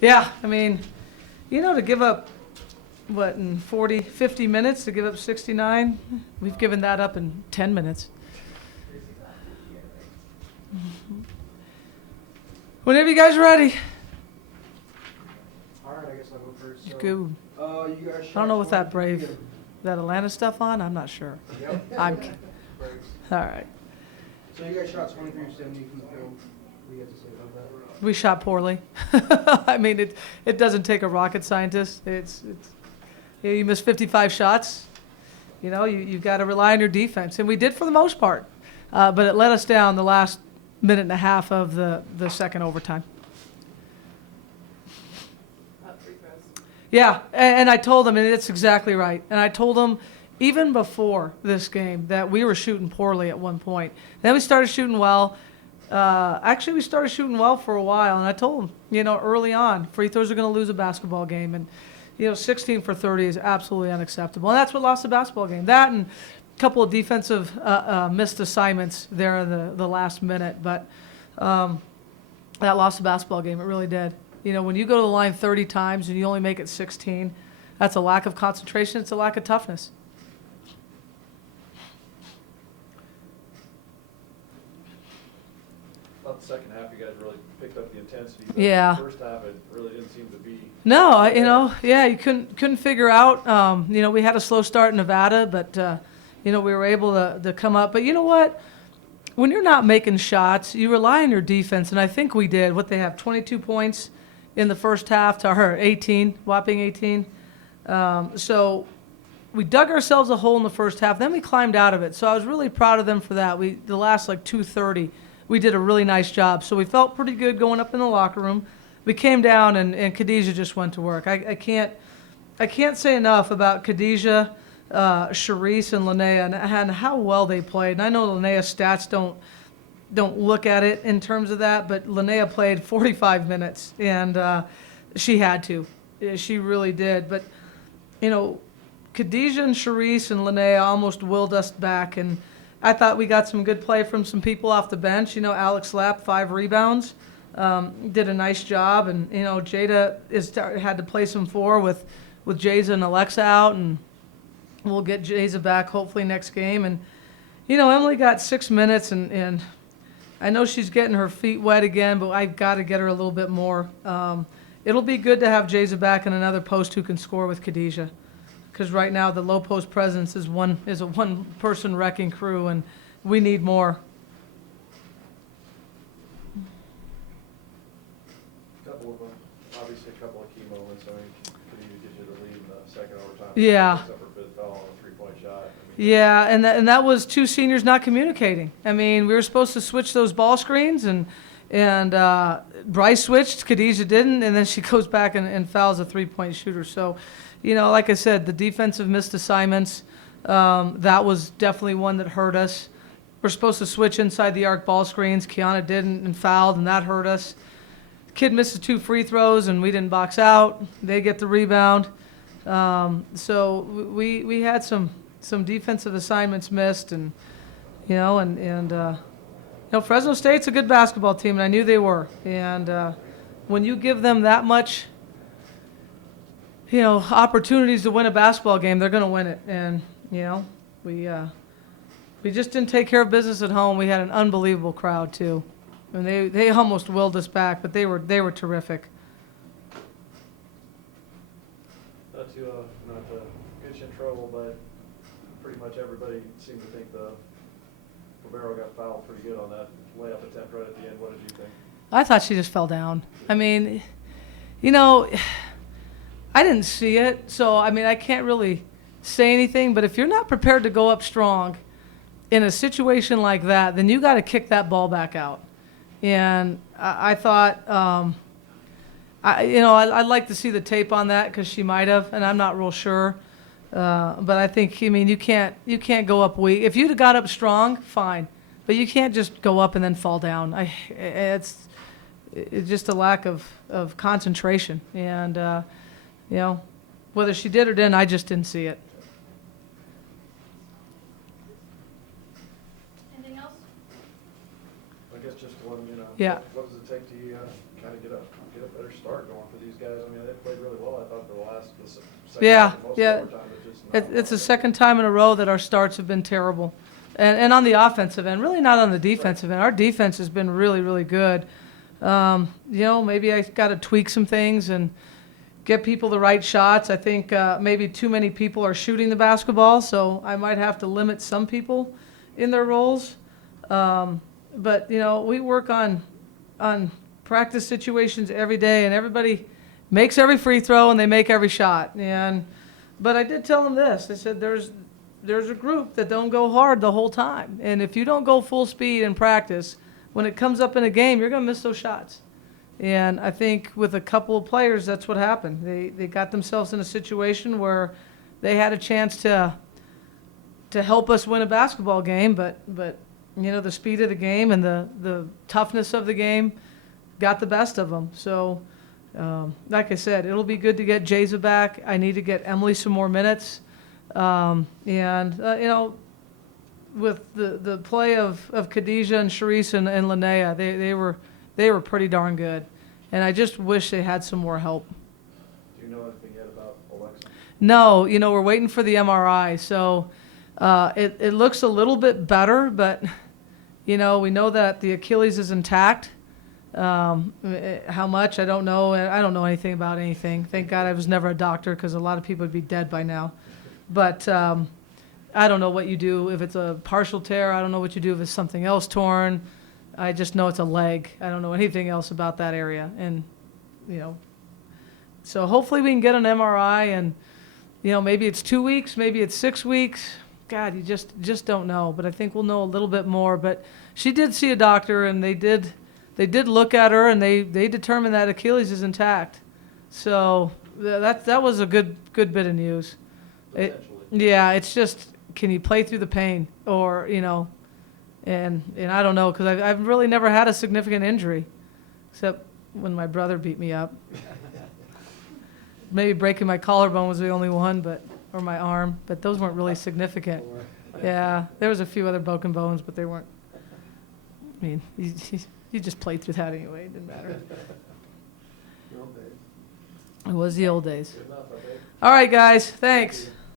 Yeah, I mean, to give up, in 40, 50 minutes to give up 69, we've given that up in 10 minutes. Whenever you guys are ready. All right, I guess I'll go first. So, Go. You guys I don't know what that 23 Brave, that Atlanta stuff on, I'm not sure. Yep. I'm, Braves. all right. So you guys shot 23 of 70 from the field. What do you have to say about that? We shot poorly. I mean, it doesn't take a rocket scientist. You miss 55 shots. You've got to rely on your defense, and we did for the most part. But it let us down the last minute and a half of the second overtime. Free throws. Yeah, and I told them, and it's exactly right. And I told them even before this game that we were shooting poorly at one point. Then we started shooting well. Actually, we started shooting well for a while, and I told them, early on, free throws are going to lose a basketball game, and 16 for 30 is absolutely unacceptable, and that's what lost the basketball game. That and a couple of defensive missed assignments there in the last minute, but that lost the basketball game. It really did. When you go to the line 30 times and you only make it 16, that's a lack of concentration. It's a lack of toughness. About the second half, you guys really picked up the intensity. But Yeah. The first half, it really didn't seem to be. No, you couldn't figure out. We had a slow start in Nevada, but we were able to come up. But you know what? When you're not making shots, you rely on your defense, and I think we did. What they have, 22 points in the first half to her 18, whopping 18. So we dug ourselves a hole in the first half. Then we climbed out of it. So I was really proud of them for that. The last 2:30, we did a really nice job. So we felt pretty good going up in the locker room. We came down and Khadijah just went to work. I can't say enough about Khadijah, Sharice, and Linnea and how well they played. And I know Linnea's stats don't look at it in terms of that, but Linnea played 45 minutes, and she had to. She really did. But, Khadijah and Sharice and Linnea almost willed us back, and I thought we got some good play from some people off the bench. Alex Lapp, 5 rebounds, did a nice job, and, Jada had to play some 4 with Jayza and Alexa out, and we'll get Jayza back hopefully next game. And, Emily got 6 minutes, and I know she's getting her feet wet again, but I've got to get her a little bit more. It'll be good to have Jayza back and another post who can score with Khadijah, because right now the low post presence is a one-person wrecking crew, and we need more. Obviously a couple of key moments. Khadijah gives you the lead in the second overtime. Yeah. Except for fifth foul on a three-point shot. Yeah, and that was 2 seniors not communicating. I mean, we were supposed to switch those ball screens, and Bryce switched, Khadijah didn't, and then she goes back and fouls a 3-point shooter. So, like I said, the defensive missed assignments, that was definitely one that hurt us. We're supposed to switch inside the arc ball screens. Kiana didn't and fouled, and that hurt us. Kid misses 2 free throws, and we didn't box out. They get the rebound. So we had some defensive assignments missed, and Fresno State's a good basketball team, and I knew they were. And when you give them that much, opportunities to win a basketball game, they're going to win it. And we just didn't take care of business at home. We had an unbelievable crowd too, and they almost willed us back, but they were terrific. Not to get you in trouble, but pretty much everybody seemed to think the Romero got fouled pretty good on that layup attempt right at the end. What did you think? I thought she just fell down. I mean, I didn't see it, so I can't really say anything. But if you're not prepared to go up strong in a situation like that, then you got to kick that ball back out. And I thought, I'd like to see the tape on that, because she might have, and I'm not real sure. But I think, you can't go up weak. If you'd have got up strong, fine, but you can't just go up and then fall down. It's just a lack of concentration, and whether she did or didn't, I just didn't see it. Anything else? I guess just one, Yeah. what does it take to kind of get up better start going for these guys. I mean, they played really well, I thought, the second Yeah, half, most of yeah. the overtime, but just not It's the well. second time in a row that our starts have been terrible. And on the offensive end, really not on the defensive end. Our defense has been really, really good. Maybe I got to tweak some things and get people the right shots. I think maybe too many people are shooting the basketball, so I might have to limit some people in their roles. But we work on practice situations every day, and everybody makes every free throw and they make every shot. But I did tell them this. I said there's a group that don't go hard the whole time, and if you don't go full speed in practice, when it comes up in a game, you're going to miss those shots. And I think with a couple of players, that's what happened. They got themselves in a situation where they had a chance to help us win a basketball game, but the speed of the game and the toughness of the game got the best of them. So, like I said, it'll be good to get Jayza back. I need to get Emily some more minutes. With the play of Khadijah and Sharice and Linnea, they were pretty darn good. And I just wish they had some more help. Do you know anything yet about Alexa? No, we're waiting for the MRI. So it looks a little bit better, but, we know that the Achilles is intact. How much, I don't know. I don't know anything about anything. Thank God I was never a doctor, because a lot of people would be dead by now. But I don't know what you do if it's a partial tear. I don't know what you do if it's something else torn. I just know it's a leg. I don't know anything else about that area. And, so hopefully we can get an MRI, and, maybe it's 2 weeks, maybe it's 6 weeks. God, you just don't know. But I think we'll know a little bit more. But she did see a doctor, and they did look at her, and they determined that Achilles is intact. So that was a good bit of news. Potentially. Yeah, it's just, can you play through the pain, or and I don't know, because I've really never had a significant injury, except when my brother beat me up. Maybe breaking my collarbone was the only one, or my arm, but those weren't really significant. Yeah, there was a few other broken bones, but they weren't. I mean, you just played through that anyway. It didn't matter. Your old days. It was the old days. Good enough, I think. All right, guys. Thanks.